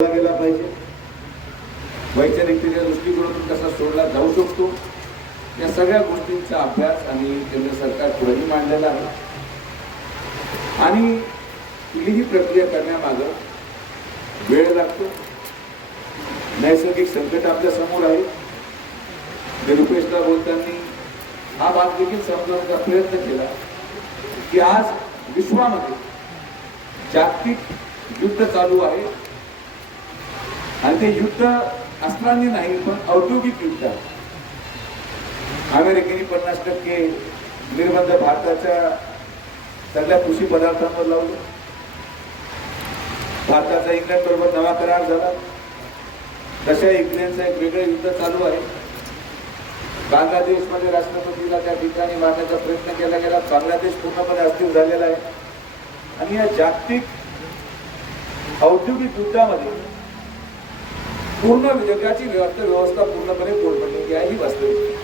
सोडला गेला पाहिजे. वैचारिकतेच्या दृष्टिकोनातून कसा सोडला जाऊ शकतो? या सगळ्या गोष्टींचा अभ्यास आम्ही केंद्र सरकार पुढेही मांडलेला आहे. आणि ही प्रक्रिया करण्यामागं वेळ लागतो. नैसर्गिक संकट आपल्यासमोर आहे. निरुपेशला बोलताना हा भाग देखील समजवण्याचा प्रयत्न केला की आज विश्वामध्ये जागतिक युद्ध चालू आहे. आणि ते युद्ध अस्त्रांनी नाही पण औद्योगिक युद्ध. अमेरिकेने पन्नास टक्के निर्बंध भारताच्या सगळ्या कृषी पदार्थांवर लावले. भारताचा इंग्लंड बरोबर नवा करार झाला. तशा युक्रेनचं एक वेगळं युद्ध चालू आहे. बांगलादेशमध्ये राष्ट्रपतीला त्या ठिकाणी मारण्याचा प्रयत्न केला गेला. बांगलादेश पूर्णपणे अस्थिर झालेला आहे. आणि या जागतिक औद्योगिक युद्धामध्ये पूर्ण जगाची अर्थव्यवस्था व्यवस्था पूर्णपणे कोलमडलेली आहे ही वास्तविक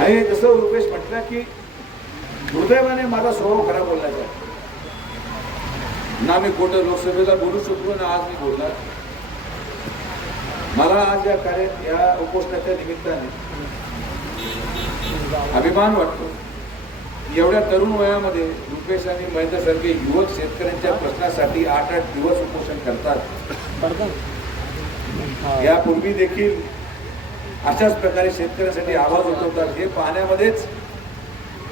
आणि जसं रुपेश म्हटलं की दुर्दैवाने माझा स्वभाव खराब बोलण्याचा आहे. ना मी खोटं लोकसभेला बोलू शकतो ना आज मी बोलणार. मला आज या कार्य या उपोषणाच्या निमित्ताने अभिमान वाटतो. एवढ्या तरुण वयामध्ये रुपेश आणि महेंद्र सारखे युवक शेतकऱ्यांच्या प्रश्नासाठी आठ आठ दिवस उपोषण करतात. यापूर्वी देखील अशाच प्रकारे शेतकऱ्यांसाठी आवाज उठवतात. हे पाहण्यामध्येच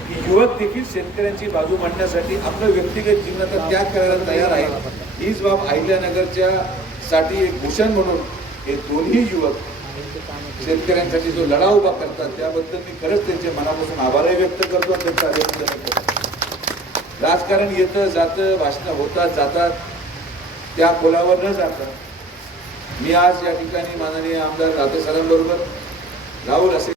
की युवक देखील शेतकऱ्यांची बाजू मांडण्यासाठी आपलं व्यक्तिगत जीवनाचा त्याग करायला तयार आहे हीच बाब अहिल्यानगरच्या साठी एक भूषण म्हणून हे दोन्ही युवक शेतकऱ्यांसाठी जो लढा उभा करतात त्याबद्दल मी खरंच त्यांच्या मनापासून आभारही व्यक्त करतो त्यांचं राजकारण येतं जातं भाषणं होतात जातात. त्या खोलावर न जाता मी आज या ठिकाणी माननीय आमदार राधे सरांबरोबर राहुल असे